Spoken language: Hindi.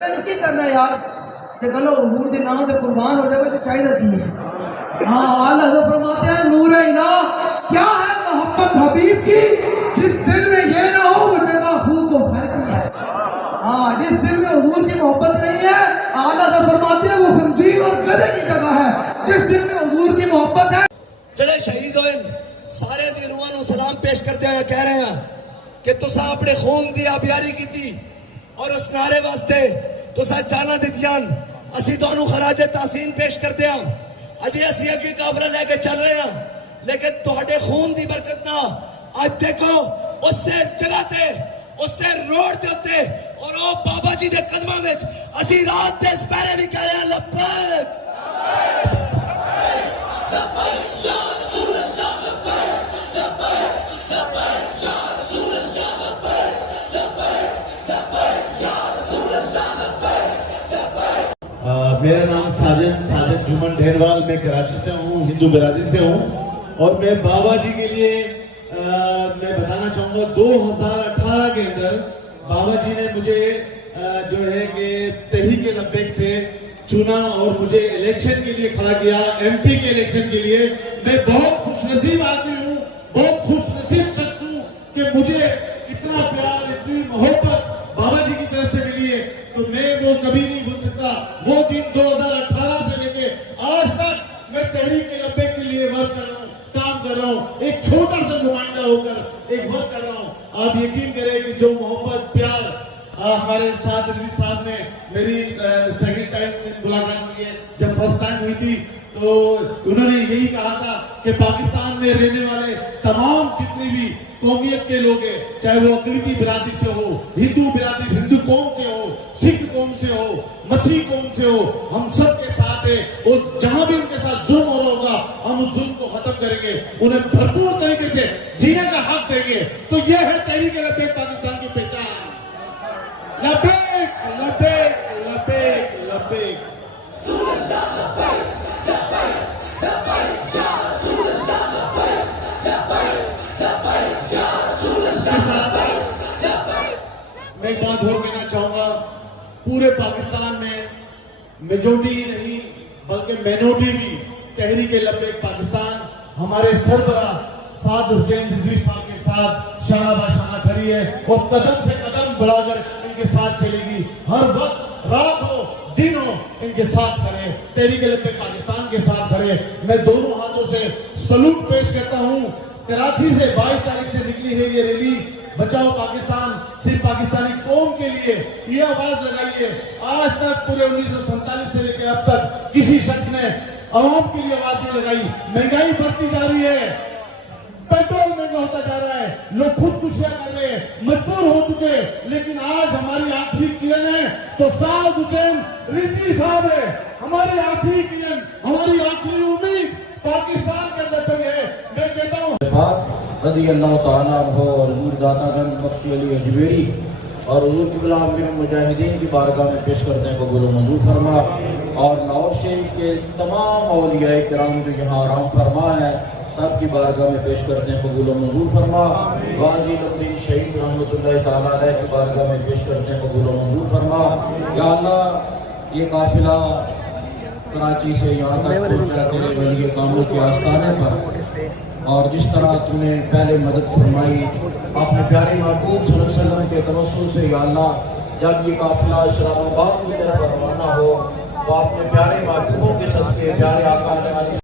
की करना यार ते गलो हुजूर दे नाम ते कुर्बान हो जावे तो चाहिए की है। हां आला हज़रत फरमाते हैं नूर इला क्या है मोहब्बत हबीब की जिस दिल में ये ना हो वो जगह खूब को फर्क है। हां जिस दिल में हुजूर की मोहब्बत नहीं है आला हज़रत फरमाते हैं वो खंजीर और गधे की जगह है। जिस दिल में हुजूर की मोहब्बत है जड़े शहीद होए सारे दी रूहां नु सलाम पेश करते हुए कह रहे हैं कि तुसा अपने खून दी आबियारी की थी और उस नारे वास्ते तुसा जाना दित्तियां असी तुहानू खराजे तहसीन पेश करते हैं। अजे असी अगे काबरा लेके चल रहे हैं लेकिन तुहाडे खून दी बरकत ना आज देखो उससे जगह ते उससे रोड दे उत्ते और ओ बाबा जी दे कदमां विच असी रात दे पहरे भी कह रहे हैं लब्बैक मेरा नाम साजिद जुमन ढेरवाल, मैं कराची से हूँ, हिंदू बिरादरी से हूँ और मैं बाबा जी के लिए मैं बताना चाहूँगा 2018 के अंदर बाबा जी ने मुझे जो है कि तहरीक लब्बैक से चुना और मुझे इलेक्शन के लिए खड़ा किया, एमपी के इलेक्शन के लिए। मैं बहुत खुशनसीब आदमी हूँ, बहुत खुशनसीब शख्स हूँ कि मुझे इतना प्यार इतनी मोहब्बत बाबा जी की तरफ से मिली है, तो मैं वो कभी नहीं भूल सकता। वो दिन 2018 से लेके आज तक मैं तहरीक लब्बैक के लिए वर्क कर रहा हूँ, काम कर रहा हूँ, एक छोटा सा नुमाइंदा होकर एक वर्क कर रहा हूँ। आप यकीन करें कि जो मोहब्बत प्यार हमारे साथ रिजवी साहब ने मेरी सेकंड टाइम मुलाकात हुई है, जब फर्स्ट टाइम हुई थी तो उन्होंने यही कहा था कि पाकिस्तान में रहने वाले तमाम जितनी भी कौमियत के लोग हैं, चाहे वो अकलीती बिरादरी से हो, हिंदू बिरादरी हिंदू कौम से हो, सिख कौम से हो, मसीह कौम से हो, हम सब के साथ है और जहां भी उनके साथ जुल्म हो रहा होगा हम उस जुल्म को खत्म करेंगे, उन्हें भरपूर तरीके से जीने का हक देंगे। तो ये है तहरीक लब्बैक पाकिस्तान की पहचान। लब्बैक लब्बैक लब्बैक लब्बैक मैं एक बात और कहना चाहूंगा, पूरे पाकिस्तान में मेजोरिटी नहीं बल्कि माइनॉरिटी भी तहरीक लब्बैक पाकिस्तान हमारे सरबराह साद हुसैन रिजवी साहब के साथ शाना बाशाना खड़ी है और कदम से कदम बढ़ाकर इनके साथ चलेगी। हर वक्त रात हो दिन हो इनके साथ खड़े, तहरीक लब्बैक पाकिस्तान के साथ खड़े। मैं दोनों हाथों से सलूट पेश करता हूं। कराची से 22 तारीख से निकली है ये रैली, बचाओ पाकिस्तान, सिर्फ पाकिस्तानी कौम के लिए ये आवाज लगाई है। आज तक पूरे 1947 से लेकर अब तक किसी शख्स ने आवाम के लिए आवाज नहीं लगाई। महंगाई बढ़ती जा रही है, पेट्रोल महंगा होता जा रहा है, लोग खुदकुशियां कर रहे हैं, मजबूर हो चुके हैं, लेकिन आज हमारी आखिरी किरण है तो साद हुसैन रिजवी साहब है। हमारी आखिरी किरण, हमारी आखिरी उम्मीद पाकिस्तान के अंदर तक है। मैं कहता हूँ रज़ी अल्लाह तआला अन्हु और हुजूर दातागंज बख्शी अली अजमेरी और हुजूर क़िबला अमीर मुजाहिदीन की बारगाह में पेश करते हैं, कबूल मंजूर फरमा। और लाहौर शरीफ के तमाम औलियाए किराम जो यहाँ आराम फरमा है सब की बारगाह में पेश करते हैं, कबूल मंजूर फरमा। गाजी नबी शहीद रहमतुल्लाह तआला अलैह की बारगाह में पेश करते हैं, कबूल मंजूर फरमा। या अल्लाह ये काफिला कराची से यहाँ तक पहुँचा तेरे वली कामों के आस्थाने पर, और जिस तरह तुमने पहले मदद फरमाई अपने प्यारे महबूब सल्लल्लाहु अलैहि वसल्लम के तवस्सुल से, या अल्लाह जब ये काफिला इस्लामाबाद की तरफ रवाना हो तो अपने प्यारे महबूबों के सदके, प्यारे आका